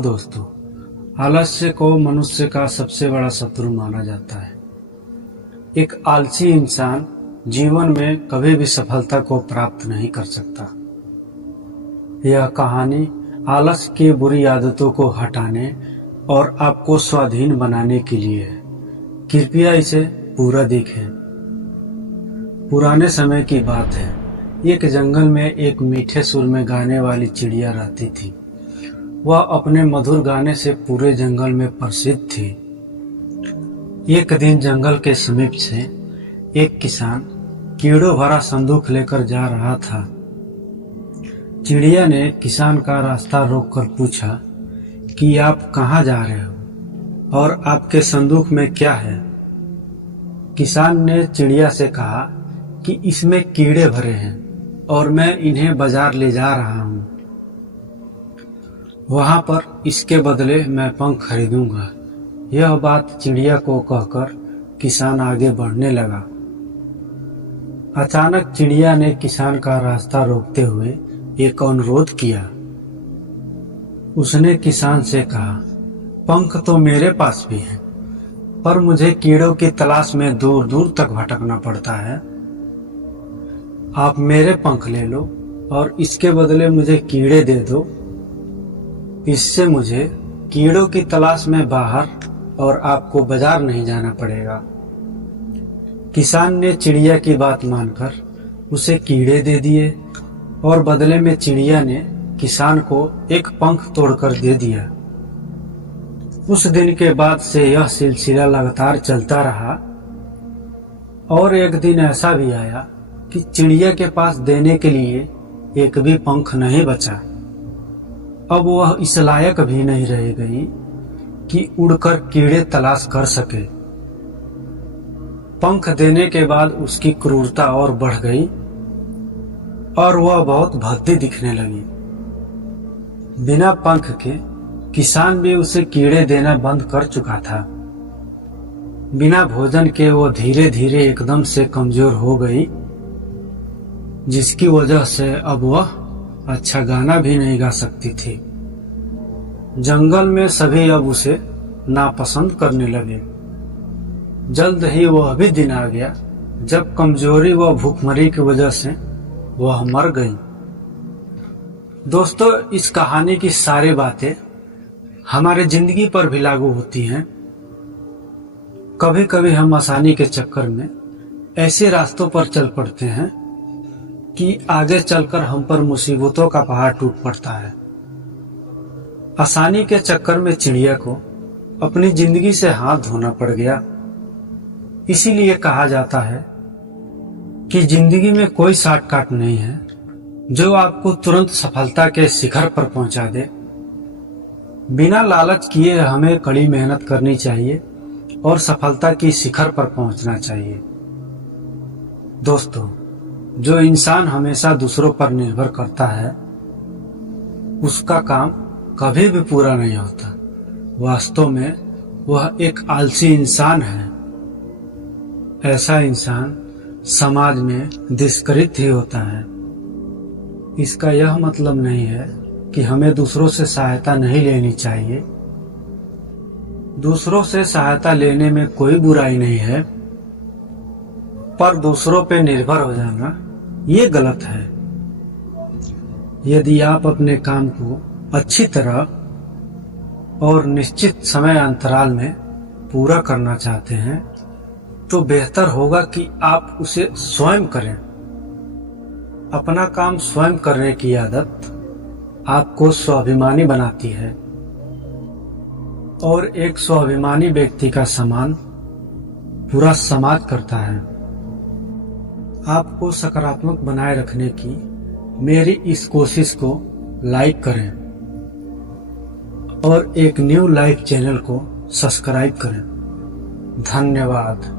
दोस्तों, आलस्य को मनुष्य का सबसे बड़ा शत्रु माना जाता है। एक आलसी इंसान जीवन में कभी भी सफलता को प्राप्त नहीं कर सकता। यह कहानी आलस्य की बुरी आदतों को हटाने और आपको स्वाधीन बनाने के लिए है। कृपया इसे पूरा देखें। पुराने समय की बात है। एक जंगल में एक मीठे सुर में गाने वाली चिड़िया रहती थी। वह अपने मधुर गाने से पूरे जंगल में प्रसिद्ध थी। एक दिन जंगल के समीप से एक किसान कीड़ों भरा संदूक लेकर जा रहा था। चिड़िया ने किसान का रास्ता रोककर पूछा कि आप कहाँ जा रहे हो और आपके संदूक में क्या है। किसान ने चिड़िया से कहा कि इसमें कीड़े भरे हैं और मैं इन्हें बाजार ले जा रहा हूँ। वहां पर इसके बदले मैं पंख खरीदूंगा। यह बात चिड़िया को कहकर किसान आगे बढ़ने लगा। अचानक चिड़िया ने किसान का रास्ता रोकते हुए एक अनुरोध किया। उसने किसान से कहा, पंख तो मेरे पास भी हैं, पर मुझे कीड़ों की तलाश में दूर दूर तक भटकना पड़ता है। आप मेरे पंख ले लो और इसके बदले मुझे कीड़े दे दो। इससे मुझे कीड़ों की तलाश में बाहर और आपको बाजार नहीं जाना पड़ेगा। किसान ने चिड़िया की बात मानकर उसे कीड़े दे दिए और बदले में चिड़िया ने किसान को एक पंख तोड़कर दे दिया। उस दिन के बाद से यह सिलसिला लगातार चलता रहा और एक दिन ऐसा भी आया कि चिड़िया के पास देने के लिए एक भी पंख नहीं बचा। अब वह इस लायक भी नहीं रह गई कि उड़कर कीड़े तलाश कर सके। पंख देने के बाद उसकी क्रूरता और बढ़ गई और वह बहुत भद्दी दिखने लगी। बिना पंख के किसान भी उसे कीड़े देना बंद कर चुका था। बिना भोजन के वो धीरे धीरे एकदम से कमजोर हो गई, जिसकी वजह से अब वह अच्छा गाना भी नहीं गा सकती थी। जंगल में सभी अब उसे नापसंद करने लगे। जल्द ही वह भी दिन आ गया जब कमजोरी व भूखमरी की वजह से वह मर गई। दोस्तों, इस कहानी की सारी बातें हमारे जिंदगी पर भी लागू होती हैं। कभी कभी हम आसानी के चक्कर में ऐसे रास्तों पर चल पड़ते हैं कि आगे चलकर हम पर मुसीबतों का पहाड़ टूट पड़ता है। आसानी के चक्कर में चिड़िया को अपनी जिंदगी से हाथ धोना पड़ गया। इसीलिए कहा जाता है कि जिंदगी में कोई शॉर्टकट नहीं है जो आपको तुरंत सफलता के शिखर पर पहुंचा दे। बिना लालच किए हमें कड़ी मेहनत करनी चाहिए और सफलता की शिखर पर पहुंचना चाहिए। दोस्तों, जो इंसान हमेशा दूसरों पर निर्भर करता है उसका काम कभी भी पूरा नहीं होता। वास्तव में वह एक आलसी इंसान है। ऐसा इंसान समाज में तिरस्कृत ही होता है। इसका यह मतलब नहीं है कि हमें दूसरों से सहायता नहीं लेनी चाहिए। दूसरों से सहायता लेने में कोई बुराई नहीं है, पर दूसरों पे निर्भर हो जाना ये गलत है। यदि आप अपने काम को अच्छी तरह और निश्चित समय अंतराल में पूरा करना चाहते हैं तो बेहतर होगा कि आप उसे स्वयं करें। अपना काम स्वयं करने की आदत आपको स्वाभिमानी बनाती है और एक स्वाभिमानी व्यक्ति का सम्मान पूरा समाज करता है। आपको सकारात्मक बनाए रखने की मेरी इस कोशिश को लाइक करें और एक न्यू लाइफ चैनल को सब्सक्राइब करें। धन्यवाद।